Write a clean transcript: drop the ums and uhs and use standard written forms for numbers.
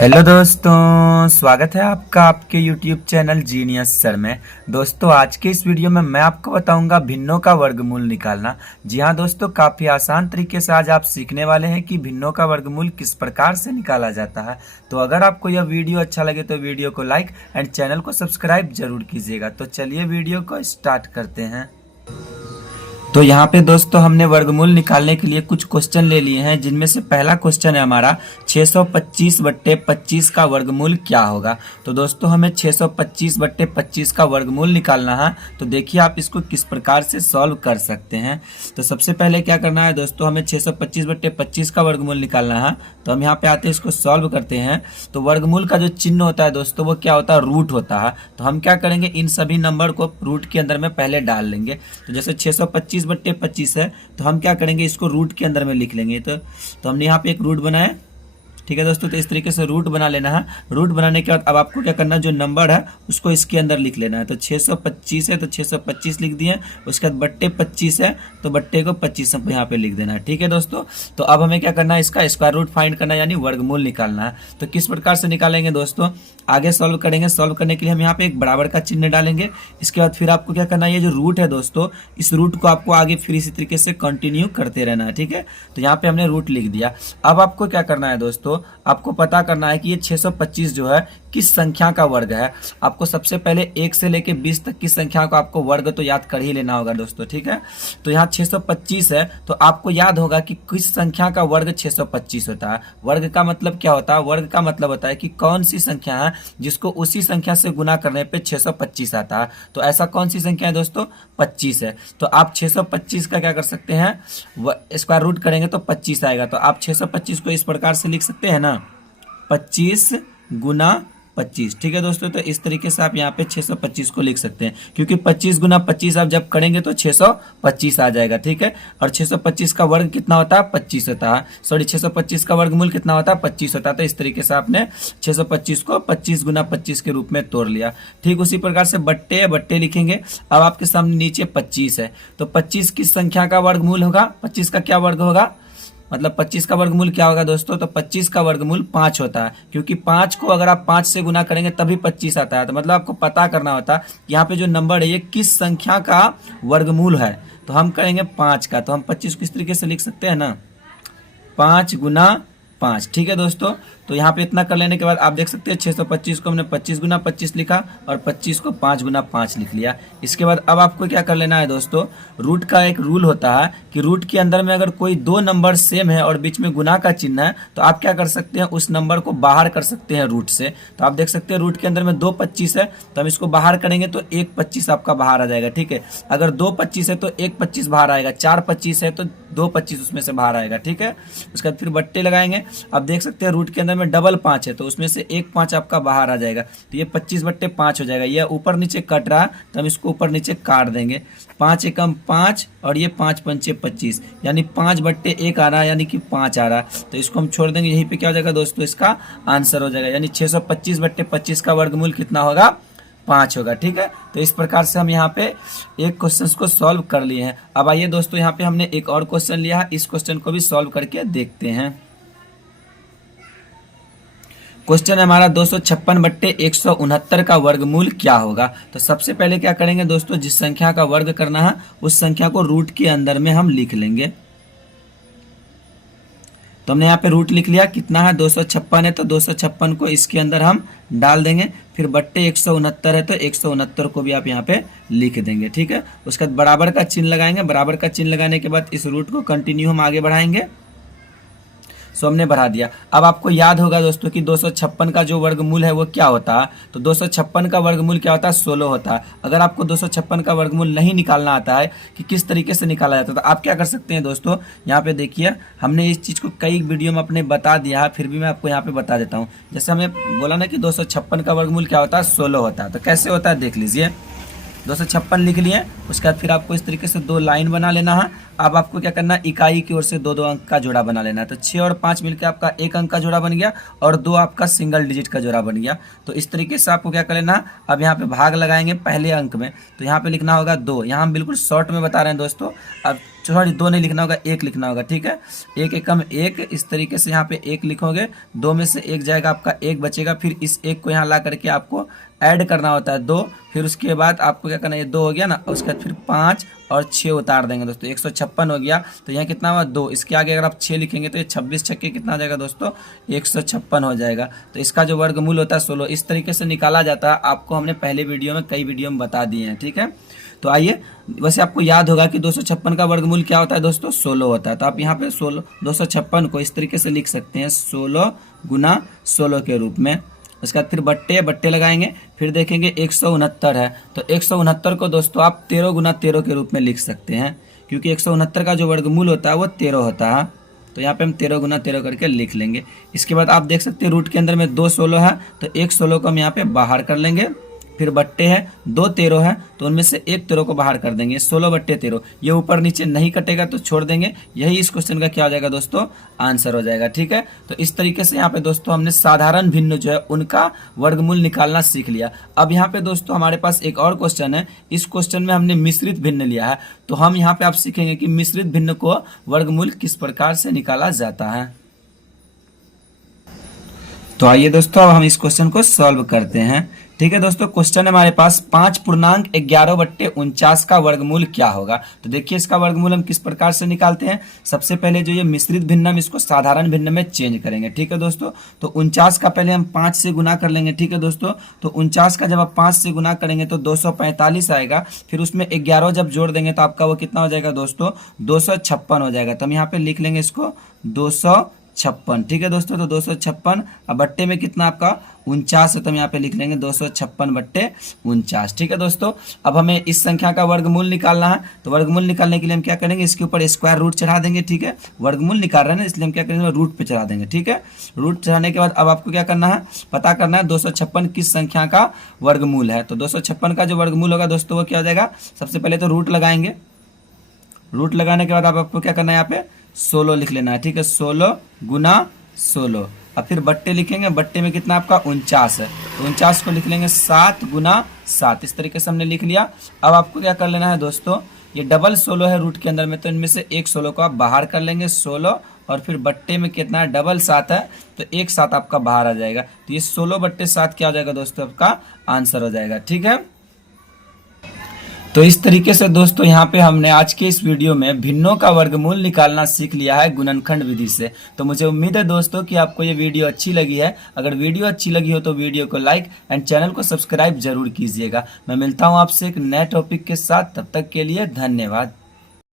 Hello दोस्तों, स्वागत है आपका आपके YouTube चैनल जीनियस सर में। दोस्तों, आज के इस वीडियो में मैं आपको बताऊंगा भिन्नों का वर्गमूल निकालना। जी हाँ दोस्तों, काफ़ी आसान तरीके से आज आप सीखने वाले हैं कि भिन्नों का वर्गमूल किस प्रकार से निकाला जाता है। तो अगर आपको यह वीडियो अच्छा लगे तो वीडियो को लाइक एंड चैनल को सब्सक्राइब जरूर कीजिएगा। तो चलिए वीडियो को स्टार्ट करते हैं। तो यहाँ पे दोस्तों हमने वर्गमूल निकालने के लिए कुछ क्वेश्चन ले लिए हैं, जिनमें से पहला क्वेश्चन है हमारा 625/25 का वर्गमूल क्या होगा। तो दोस्तों हमें 625/25 का वर्गमूल निकालना है। तो देखिए आप इसको किस प्रकार से सॉल्व कर सकते हैं। तो सबसे पहले क्या करना है दोस्तों, हमें 625/25 का वर्गमूल निकालना है। तो हम यहाँ पे आते हैं, इसको सॉल्व करते हैं। तो वर्गमूल का जो चिन्ह होता है दोस्तों वो क्या होता है, रूट होता है। तो हम क्या करेंगे, इन सभी नंबर को रूट के अंदर में पहले डाल लेंगे। तो जैसे 625/25 है, तो हम क्या करेंगे, इसको रूट के अंदर में लिख लेंगे। तो हमने यहाँ पे एक रूट बनाया, ठीक है दोस्तों। तो इस तरीके से रूट बना लेना है। रूट बनाने के बाद अब आपको क्या करना है, जो नंबर है उसको इसके अंदर लिख लेना है। तो 625 है तो 625 लिख दिए। उसके बाद बट्टे 25 है तो बट्टे को 25 यहाँ पे लिख देना है, ठीक है दोस्तों। तो अब हमें क्या करना है, इसका स्क्वायर रूट फाइंड करना है, यानी वर्गमूल निकालना है। तो किस प्रकार से निकालेंगे दोस्तों, आगे सॉल्व करेंगे। सॉल्व करने के लिए हम यहाँ पे एक बराबर का चिन्ह डालेंगे। इसके बाद फिर आपको क्या करना है, ये जो रूट है दोस्तों, इस रूट को आपको आगे फिर इसी तरीके से कंटिन्यू करते रहना है, ठीक है। तो यहाँ पे हमने रूट लिख दिया। अब आपको क्या करना है दोस्तों, आपको पता करना है कि ये 625 जो है किस संख्या का वर्ग है। आपको सबसे पहले 1 से लेके 20 तक की संख्या को आपको वर्ग तो याद कर ही लेना होगा दोस्तों, ठीक है। तो यहाँ 625 है, तो आपको याद होगा कि किस संख्या का वर्ग 625 होता है। वर्ग का मतलब क्या होता है, वर्ग का मतलब होता है कि कौन सी संख्या है जिसको उसी संख्या से गुना करने पे 625 आता है। तो ऐसा कौन सी संख्या है दोस्तों, 25 है। तो आप 625 का क्या कर सकते हैं, स्क्वायर रूट करेंगे तो 25 आएगा। तो आप 625 को इस प्रकार से लिख सकते हैं ना, 25 गुना 25, ठीक है दोस्तों। तो इस तरीके से आप यहाँ पे 625 को लिख सकते हैं, क्योंकि 25 गुना 25 आप जब करेंगे तो 625 आ जाएगा, ठीक है। और 625 का वर्ग कितना होता है, 25 होता है। सॉरी, 625 का वर्गमूल कितना होता है, 25 होता है। तो इस तरीके से आपने 625 को 25 गुना 25 के रूप में तोड़ लिया। ठीक उसी प्रकार से बट्टे लिखेंगे। अब आपके सामने नीचे 25 है, तो 25 किस संख्या का वर्गमूल होगा, 25 का क्या वर्ग होगा, मतलब 25 का वर्गमूल क्या होगा दोस्तों, तो 25 का वर्गमूल 5 होता है। क्योंकि 5 को अगर आप 5 से गुना करेंगे तभी 25 आता है। तो मतलब आपको पता करना होता है यहाँ पे जो नंबर है ये किस संख्या का वर्गमूल है। तो हम करेंगे 5 का। तो हम 25 को इस तरीके से लिख सकते हैं ना, 5 गुना 5, ठीक है दोस्तों। तो यहाँ पे इतना कर लेने के बाद आप देख सकते हैं 625 को हमने 25 गुना 25 लिखा और 25 को 5 गुना 5 लिख लिया। इसके बाद अब आपको क्या कर लेना है दोस्तों, रूट का एक रूल होता है कि रूट के अंदर में अगर कोई दो नंबर सेम है और बीच में गुना का चिन्ह है, तो आप क्या कर सकते हैं, उस नंबर को बाहर कर सकते हैं रूट से। तो आप देख सकते हैं रूट के अंदर में 2 25 है, तो हम इसको बाहर करेंगे तो 1 25 आपका बाहर आ जाएगा, ठीक है। अगर 2 25 है तो 1 25 बाहर आएगा, 4 25 है तो 2 25 उसमें से बाहर आएगा, ठीक है। उसके बाद फिर बट्टे लगाएंगे। आप देख सकते हैं रूट के अंदर में डबल 5 है, तो उसमें से 1 5 आपका बाहर आ जाएगा। तो ये 25/5 हो जाएगा। ये ऊपर नीचे कट रहा है तो हम इसको ऊपर नीचे काट देंगे। 5 एकम 5 और ये 5 पंचे 25, यानी 5/1 आ रहा है, यानी कि 5 आ रहा है। तो इसको हम छोड़ देंगे। यहीं पे क्या हो जाएगा दोस्तों, इसका आंसर हो जाएगा, यानी 625/25 का वर्गमूल कितना होगा, 5 होगा, ठीक है। तो इस प्रकार से हम यहाँ पे एक क्वेश्चन को सॉल्व कर लिए हैं। अब आइए दोस्तों, यहाँ पे हमने एक और क्वेश्चन लिया है, इस क्वेश्चन को भी सॉल्व करके देखते हैं। क्वेश्चन है हमारा 256/169 का वर्गमूल क्या होगा। तो सबसे पहले क्या करेंगे दोस्तों, जिस संख्या का वर्ग करना है उस संख्या को रूट के अंदर में हम लिख लेंगे। तो हमने यहाँ पे रूट लिख लिया, कितना है 256 है, तो 256 को इसके अंदर हम डाल देंगे। फिर बट्टे 169 है, तो 169 को भी आप यहाँ पे लिख देंगे, ठीक है। उसके बाद बराबर का चिन्ह लगाएंगे। बराबर का चिन्ह लगाने के बाद इस रूट को कंटिन्यू हम आगे बढ़ाएंगे। सो हमने बढ़ा दिया। अब आपको याद होगा दोस्तों कि 256 का जो वर्गमूल है वो क्या होता है। तो 256 का वर्गमूल क्या होता है, 16 होता है। अगर आपको 256 का वर्गमूल नहीं निकालना आता है कि किस तरीके से निकाला जाता है, तो आप क्या कर सकते हैं दोस्तों, यहाँ पे देखिए हमने इस चीज़ को कई वीडियो में अपने बता दिया है, फिर भी मैं आपको यहाँ पे बता देता हूँ। जैसे हमें बोला ना कि 256 का वर्गमूल क्या होता है, 16 होता है। तो कैसे होता है देख लीजिए। 256 लिख लिए। उसके बाद फिर आपको इस तरीके से 2 लाइन बना लेना है। अब आपको क्या करना है, इकाई की ओर से 2 2 अंक का जोड़ा बना लेना है। तो 6 और 5 मिलकर आपका 1 अंक का जोड़ा बन गया और 2 आपका सिंगल डिजिट का जोड़ा बन गया। तो इस तरीके से आपको क्या कर लेना है, अब यहाँ पे भाग लगाएंगे पहले अंक में। तो यहाँ पे लिखना होगा 2। यहाँ हम बिल्कुल शॉर्ट में बता रहे हैं दोस्तों। अब सॉरी 2 नहीं लिखना होगा, 1 लिखना होगा, ठीक है। 1 एकम 1, इस तरीके से यहाँ पे 1 लिखोगे, 2 में से 1 जाएगा, आपका 1 बचेगा। फिर इस 1 को यहाँ ला करके आपको ऐड करना होता है 2, फिर उसके बाद आपको क्या करना है, ये 2 हो गया ना, उसके बाद फिर 5 और 6 उतार देंगे दोस्तों, 156 हो गया। तो यहाँ कितना हुआ 2, इसके आगे अगर आप 6 लिखेंगे तो ये 26 छक्के कितना हो जाएगा दोस्तों, 156 हो जाएगा। तो इसका जो वर्गमूल होता है 16, इस तरीके से निकाला जाता है। आपको हमने पहले वीडियो में, कई वीडियो में बता दिए हैं, ठीक है। तो आइए, वैसे आपको याद होगा कि 256 का वर्गमूल क्या होता है दोस्तों, 16 होता है। तो आप यहाँ पे 16 256 को इस तरीके से लिख सकते हैं, 16 गुना 16 के रूप में। उसके बाद फिर बट्टे लगाएंगे, फिर देखेंगे 169 है, तो 169 को दोस्तों आप 13 गुना 13 के रूप में लिख सकते हैं, क्योंकि 169 का जो वर्गमूल होता है वो 13 होता है। तो यहाँ पे हम 13 गुना 13 करके लिख लेंगे। इसके बाद आप देख सकते हैं रूट के अंदर में 2 16 है, तो 1 16 को हम यहाँ पे बाहर कर लेंगे। फिर बट्टे है, 2 13 है, तो उनमें से 1 13 को बाहर कर देंगे, 16 बट्टे 13। ये ऊपर नीचे नहीं कटेगा तो छोड़ देंगे। यही इस क्वेश्चन का क्या हो जाएगा दोस्तों, आंसर हो जाएगा, ठीक है। तो इस तरीके से यहाँ पे दोस्तों हमने साधारण भिन्न जो है उनका वर्गमूल निकालना सीख लिया। अब यहाँ पे दोस्तों हमारे पास एक और क्वेश्चन है। इस क्वेश्चन में हमने मिश्रित भिन्न लिया है, तो हम यहाँ पे आप सीखेंगे कि मिश्रित भिन्न को वर्गमूल किस प्रकार से निकाला जाता है। तो आइए दोस्तों, अब हम इस क्वेश्चन को सॉल्व करते हैं, ठीक है दोस्तों। क्वेश्चन है हमारे पास 5.11/49 का वर्गमूल क्या होगा। तो देखिए इसका वर्गमूल हम किस प्रकार से निकालते हैं। सबसे पहले जो ये मिश्रित भिन्न, हम इसको साधारण भिन्न में चेंज करेंगे, ठीक है दोस्तों। तो 49 का पहले हम 5 से गुना कर लेंगे, ठीक है दोस्तों। तो 49 का जब आप 5 से गुना करेंगे तो 245 आएगा। फिर उसमें 11 जब जोड़ देंगे तो आपका वो कितना हो जाएगा दोस्तों, 256 हो जाएगा। तो हम यहाँ पे लिख लेंगे इसको 256, ठीक है दोस्तों। तो 256, अब बट्टे में कितना आपका 49 है, तो हम यहाँ पे लिख लेंगे 256/49, ठीक है दोस्तों। अब हमें इस संख्या का वर्गमूल निकालना है, तो वर्गमूल निकालने के लिए हम क्या करेंगे, इसके ऊपर स्क्वायर रूट चढ़ा देंगे, ठीक है। वर्गमूल निकाल रहे हैं ना, इसलिए हम क्या करेंगे, रूट पे चढ़ा देंगे, ठीक है। रूट चढ़ाने के बाद अब आपको क्या करना है, पता करना है 256 किस संख्या का वर्गमूल है। तो 256 का जो वर्गमूल होगा दोस्तों वो क्या हो जाएगा, सबसे पहले तो रूट लगाएंगे। रूट लगाने के बाद आपको क्या करना है, यहाँ पे 16 लिख लेना है, ठीक है। 16 गुना 16, अब फिर बट्टे लिखेंगे। बट्टे में कितना आपका 49 है, तो 49 को लिख लेंगे 7 गुना 7। इस तरीके से हमने लिख लिया। अब आपको क्या कर लेना है दोस्तों, ये डबल 16 है रूट के अंदर में, तो इनमें से एक 16 को आप बाहर कर लेंगे, 16, और फिर बट्टे में कितना है, डबल 7 है, तो एक 7 आपका बाहर आ जाएगा। तो ये 16/7 क्या हो जाएगा दोस्तों, आपका आंसर हो जाएगा, ठीक है। तो इस तरीके से दोस्तों यहाँ पे हमने आज के इस वीडियो में भिन्नों का वर्गमूल निकालना सीख लिया है गुणनखंड विधि से। तो मुझे उम्मीद है दोस्तों कि आपको ये वीडियो अच्छी लगी है। अगर वीडियो अच्छी लगी हो तो वीडियो को लाइक एंड चैनल को सब्सक्राइब जरूर कीजिएगा। मैं मिलता हूँ आपसे एक नए टॉपिक के साथ, तब तक के लिए धन्यवाद।